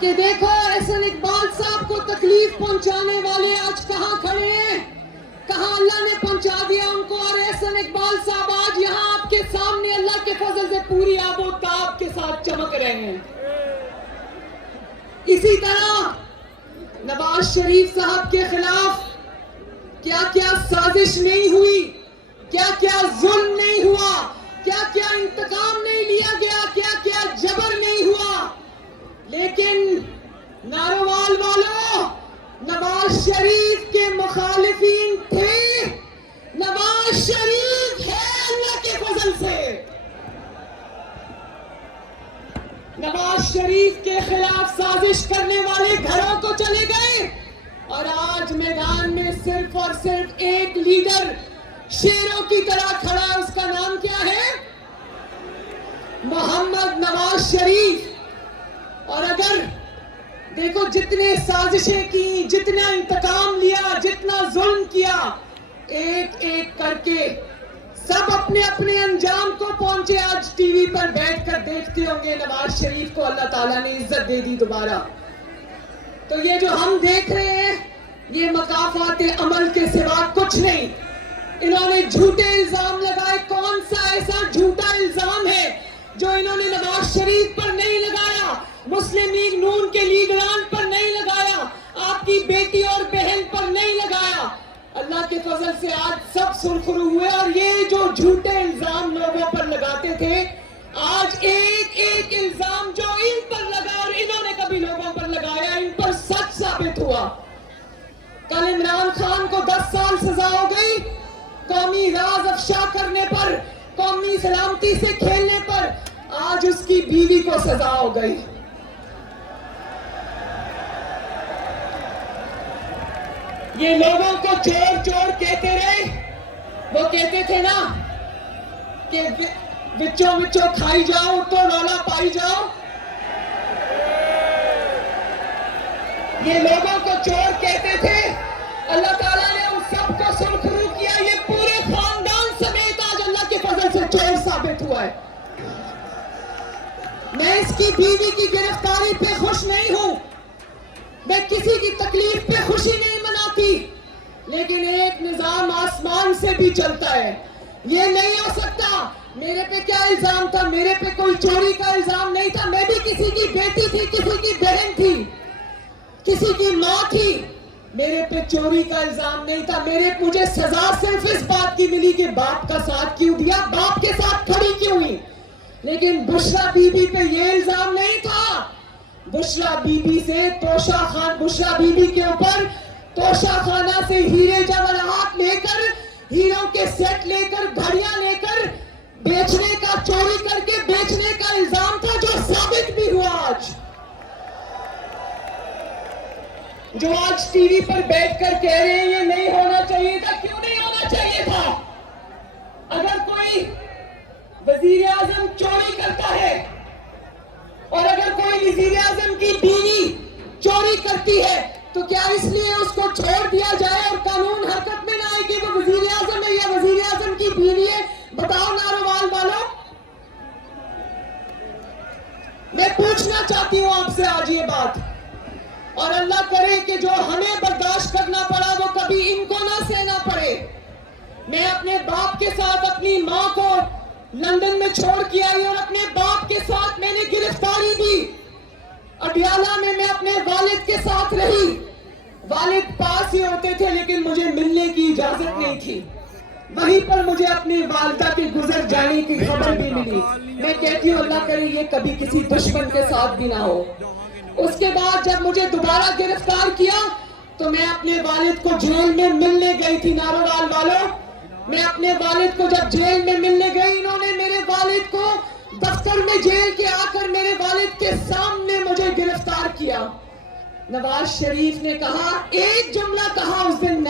کہ دیکھو احسن اقبال صاحب کو تکلیف پہنچانے والے آج کہاں کھڑے ہیں، کہاں اللہ نے پہنچا دیا ان کو، اور احسن اقبال صاحب آج یہاں آپ کے سامنے اللہ کے فضل سے پوری آب و تاب کے ساتھ چمک رہے ہیں۔ اسی طرح نواز شریف صاحب کے خلاف کیا کیا سازش نہیں ہوئی، کیا کیا ظلم نہیں ہوا، کیا کیا انتقام نہیں لیا گیا، کیا کیا جبر نہیں ہوا، لیکن ناروال والوں نواز شریف کے مخالفین تھے، نواز شریف ہے اللہ کے فضل سے۔ نواز شریف کے خلاف سازش کرنے والے گھروں کو چلے گئے، اور آج میدان میں صرف اور صرف ایک لیڈر شیروں کی طرح کھڑا ہے، اس کا نام کیا ہے؟ محمد نواز شریف۔ اور اگر دیکھو جتنے سازشیں کی، جتنا انتقام لیا، جتنا ظلم کیا، ایک ایک کر کے سب اپنے اپنے انجام کو پہنچے۔ آج ٹی وی پر بیٹھ کر دیکھتے ہوں گے نواز شریف کو اللہ تعالیٰ نے عزت دے دی دوبارہ۔ تو یہ جو ہم دیکھ رہے ہیں یہ مکافات عمل کے سوا کچھ نہیں۔ انہوں نے جھوٹے الزام لگائے، کون سا ایسا جھوٹا الزام ہے جو انہوں نے نواز شریف پر نہیں لگایا، مسلم لیگ نون کے لیڈران پر نہیں لگایا، آپ کی بیٹی اور بہن پر نہیں لگایا۔ اللہ کے فضل سے آج سب سرخرو ہوئے، اور یہ جو جھوٹے الزام لوگوں پر لگاتے تھے، آج ایک ایک الزام جو ان پر لگا اور انہوں نے کبھی لوگوں پر لگایا، ان پر سچ ثابت ہوا۔ کل عمران خان کو 10 سال سزا ہو گئی قومی راز افشا کرنے پر، قومی سلامتی سے کھیلنے پر، آج اس کی بیوی کو سزا ہو گئی۔ یہ لوگوں کو چور چور کہتے رہے، وہ کہتے تھے نا کہ وچوں وچوں کھائی جاؤ تو رولا پائی جاؤ۔ یہ لوگوں کو چور کہتے تھے، اللہ تعالیٰ نے ان سب کو سرخرو کیا، یہ پورے خاندان سمیت آج اللہ کے فضل سے چور ثابت ہوا ہے۔ میں اس کی بیوی کی گرفتاری پہ خوش نہیں ہوں، میں کسی کی تکلیف پہ خوشی نہیں مناتی، لیکن ایک نظام آسمان سے بھی چلتا ہے۔ یہ نہیں ہو سکتا میرے پہ کیا الزام تھا، میرے پہ کوئی چوری کا الزام نہیں تھا، میں بھی کسی کی بیٹی تھی، کسی کی بہن تھی، کسی کی ماں تھی، میرے پہ چوری کا الزام نہیں تھا۔ مجھے سزا صرف اس بات کی ملی کہ باپ کا ساتھ کیوں دیا، باپ کے ساتھ کھڑی کیوں ہوئی، لیکن بشرا بی بی پہ یہ الزام نہیں تھا۔ بشرا بی بی سے بشرا بی بی کے اوپر توشہ خانہ سے ہیرے جواہرات لے کر، ہیروں کے سیٹ لے کر، گھڑیاں لے کر بیچنے کا، چوری کر کے بیچنے کا الزام تھا، جو ثابت بھی ہوا آج۔ جو آج ٹی وی پر بیٹھ کر کہہ رہے ہیں یہ نہیں ہونا چاہیے تھا، کیوں نہیں ہونا چاہیے تھا؟ اگر کوئی وزیر اعظم چوری کرتا ہے، اور اگر کوئی وزیر اعظم کی بیوی چوری کرتی ہے، تو کیا اس لیے اس کو چھوڑ دیا جائے اور قانون حرکت میں نہ آئے کہ وہ وزیر اعظم ہے یا وزیر اعظم کی بیوی ہے؟ بتاؤ ناروال والوں، میں پوچھنا چاہتی ہوں آپ سے آج یہ بات، اور اللہ کرے کہ جو ہمیں برداشت کرنا پڑا وہ کبھی ان کو نہ سہنا پڑے۔ میں اپنے باپ کے ساتھ اپنی ماں کو لندن میں چھوڑ کے آئی، اور اپنے باپ کے ساتھ میں نے گرفتاری دی۔ اڈیالہ میں میں اپنے والد کے ساتھ رہی، والد پاس ہی ہوتے تھے لیکن مجھے ملنے کی اجازت نہیں تھی۔ وہیں پر مجھے اپنی والدہ کے گزر جانے کی خبر بھی ملی۔ میں کہتی ہوں اللہ کرے یہ کبھی کسی دشمن کے ساتھ بھی نہ ہو۔ اس کے بعد جب مجھے دوبارہ گرفتار کیا تو میں اپنے والد کو جیل میں ملنے گئی تھی۔ ناروال والوں، میں اپنے والد کو جب جیل میں ملنے گئی، انہوں نے میرے والد کو دفتر میں جیل کے آ کر میرے والد کے سامنے مجھے گرفتار کیا۔ نواز شریف نے کہا، ایک جملہ کہا اس دن،